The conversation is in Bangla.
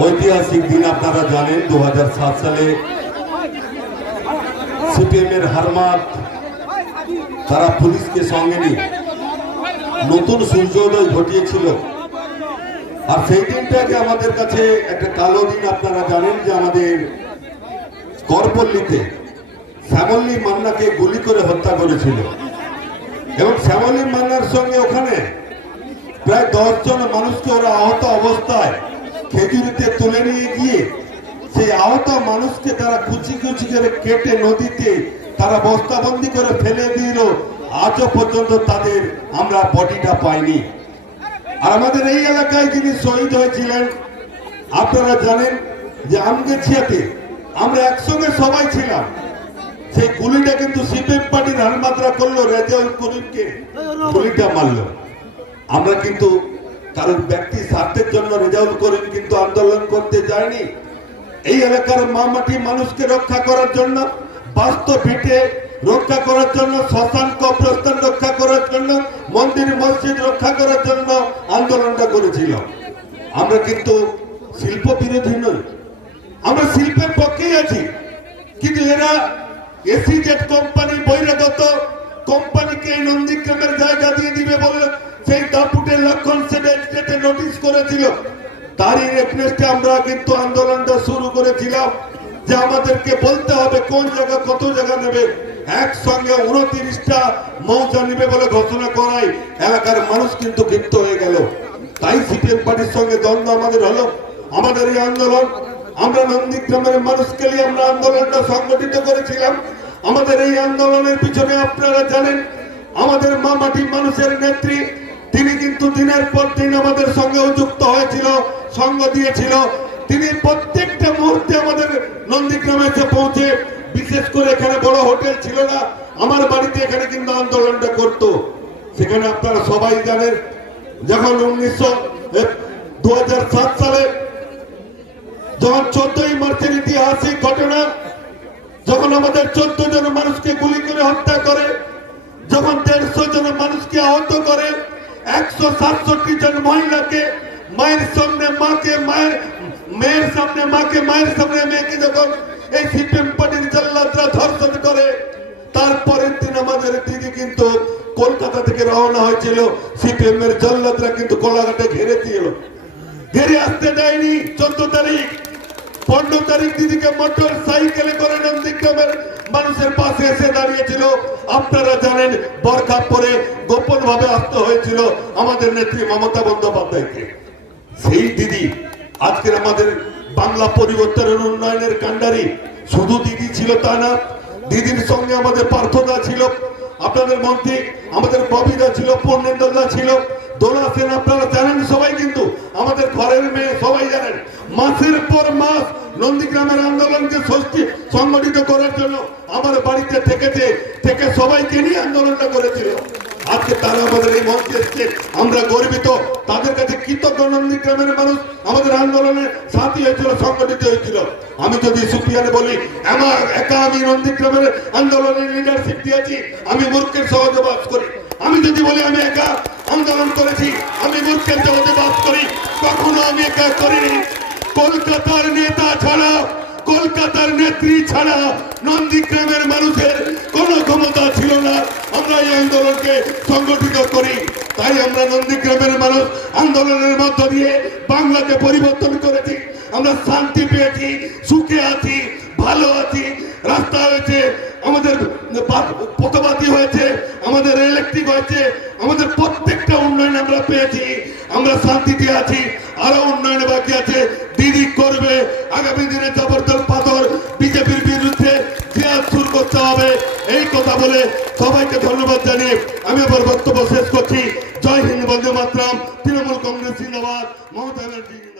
ঐতিহাসিক দিন আপনারা জানেন দু হাজার সাত সালে সিপিএম এর হারমাত, তারা পুলিশকে সঙ্গে নিয়ে নতুন সূর্যোদয় ঘটিয়েছিল। আর সেই দিনটাকে আমাদের কাছে একটা কালো দিন আপনারা জানেন যে আমাদের করপল্লীতে শ্যামলী মান্নাকে গুলি করে হত্যা করেছিল। এবং শ্যামলী মান্নার সঙ্গে ওখানে প্রায় দশজন মানুষকে ওরা আহত অবস্থায় খেজুরিতে তুলে নিয়ে গিয়ে সেই আহত মানুষকে তারা কুচি কুচি করে কেটে নদীতে তারা বস্তাবন্দি করে ফেলে দিল। আজও পর্যন্ত তাদের আমরা বডিটা পাইনি। আর আমাদের এই এলাকায় যিনি শহীদ হয়েছিলেন, আপনারা জানেন যে আমগেছিয়াতে আমরা একসঙ্গে সবাই ছিলাম। সেই গুলিটা কিন্তু সিপিএম পার্টির হারমাত্রা করল, রেজাউল করিমকে গুলিটা মারলো। আমরা কিন্তু কারণ ব্যক্তি স্বার্থের জন্য রেজাউল করিম কিন্তু আন্দোলন করতে যায়নি। এই এলাকার মা মাটি মানুষকে রক্ষা করার জন্য বাস্তব ভিটে রক্ষা করার জন্য, শ্মশান কবরস্থান রক্ষা করার জন্য, মন্দির, মসজিদ রক্ষা করার জন্য আন্দোলনটা করেছিল। আমরা কিন্তু শিল্প বিরোধী নই। আমরা শিল্পের পক্ষেই আছি। কিন্তু এরা এসিজেড কোম্পানি বহিরাগত কোম্পানিকে নন্দীগ্রামের জায়গা করেছিলাম যে আমাদেরকে বলতে হবে কোন জায়গা কত জায়গা নেবে। একসঙ্গে উনত্রিশটা মৌজা নেবে বলে ঘোষণা করাই এলাকার মানুষ কিন্তু ক্ষিপ্ত হয়ে গেল। তাই সিপিএম পার্টির সঙ্গে দ্বন্দ্ব আমাদের হলো। আমাদের এই আন্দোলন, আমরা নন্দীগ্রামের মানুষকে নিয়ে আমরা আন্দোলনটা সংগঠিত করেছিলাম। আমাদের এই আন্দোলনের পিছনে আপনারা জানেন, আমাদের মা মাটি মানুষের নেত্রী, তিনি কিন্তু দিনের পর দিন আমাদের সঙ্গেও যুক্ত হয়েছিল, সঙ্গ দিয়েছিল। তিনি প্রত্যেকটা মুহূর্তে আমাদের নন্দীগ্রামে এসে পৌঁছে, বিশেষ করে এখানে বড় হোটেল ছিল না, আমার বাড়িতে এখানে কিন্তু আন্দোলনটা করত। সেখানে আপনারা সবাই জানেন, যখন উনিশশো দু সালে যখন চোদ্দই মার্চের ইতিহাসিক ঘটনা, যখন আমাদের চোদ্দ জন মানুষকে গুলি করে হত্যা করে, যখন দেড়শো জন মানুষকে আহত করে, একশো সাতষট্টি জন মহিলাকে মায়ের সামনে মাকে, মায়ের মেয়ের সামনে, মাকে মায়ের সামনে মেয়েকে যখন এই সিপিএম পার্টির জল্লাদরা ধর্ষণ করে, তারপরের দিন আমাদের দিদি কিন্তু কলকাতা থেকে রওনা হয়েছিল সিপিএম এর জল্লাদরা কিন্তু কোলাঘাটে ঘিরে দিল ঘিরে আসতে দেয়নি চোদ্দ তারিখ। পনেরো তারিখ দিদিকে মোটর সাইকেলে করে নন্দীগ্রামের মানুষের পাশে এসে দাঁড়িয়েছিল। আপনারা জানেন বরখা পরে গোপন ভাবে আসতে হয়েছিল আমাদের নেত্রী মমতা বন্দ্যোপাধ্যায়কে। সেই দিদি আজকের আমাদের বাংলা পরিবর্তনের উন্নয়নের কাণ্ডারি শুধু দিদি ছিল তা না, দিদির সঙ্গে আমাদের পার্থদা ছিল, আপনাদের মন্ত্রী, আমাদের ববিদা ছিল, পূর্ণেন্দা ছিল, দোলা সেন, আপনারা জানেন সবাই কিন্তু, আমাদের ঘরের মেয়ে সবাই জানেন। মাসের পর মাস নন্দীগ্রামের আন্দোলনকে ষষ্ঠী সংগঠিত করার জন্য আমার বাড়িতে থেকেছে, থেকে সবাইকে নিয়ে আন্দোলনটা করেছিল। আজকে তারা আমাদের এই মঞ্চে এসছে। আমরা গর্বিত। তাদের কাছে কৃতজ্ঞ নন্দীগ্রামের মানুষ আমাদের আন্দোলনে সাথী হয়েছিল, সংগঠিত হয়েছিল। আমি যদি সুপিয়ানে বলি, আমার একা আমি নন্দীগ্রামের আন্দোলনের লিডারশিপ দিয়েছি আমি মূর্খের সহজে বাস করি। আমি যদি বলি, আমি একা আন্দোলন করেছি, আমি মূর্খের জগতে বাস করি, কখনো আমি একা করিনি। কলকাতার নেতা ছাড়া কলকাতার নেত্রী ছাড়া নন্দীগ্রামের মানুষের কোনো ক্ষমতা ছিল না। আমরা এই আন্দোলনকে সংগঠিত করি। তাই আমরা নন্দীগ্রামের মানুষ আন্দোলনের মধ্য দিয়ে বাংলাকে পরিবর্তন করেছি। আমরা শান্তি পেয়েছি, সুখে আছি, ভালো আছি। রাস্তা হয়েছে, আমাদের পথবাতি হয়েছে, আমাদের ইলেকট্রিক হয়েছে, আমাদের প্রত্যেকটা উন্নয়ন আমরা পেয়েছি। আমরা শান্তিতে আছি আরও উন্নয়ন বাকি আছে। দিদি করবে। আগামী দিনে জবরদল পাথর বিজেপির বিরুদ্ধে করতে হবে। এই কথা বলে সবাইকে ধন্যবাদ জানিয়ে আমি আবার বক্তব্য শেষ করছি। জয় হিন্দ, বন্দে মাতরাম। তৃণমূল কংগ্রেস, জিন্দাবাদ। মমতা ব্যানার্জি।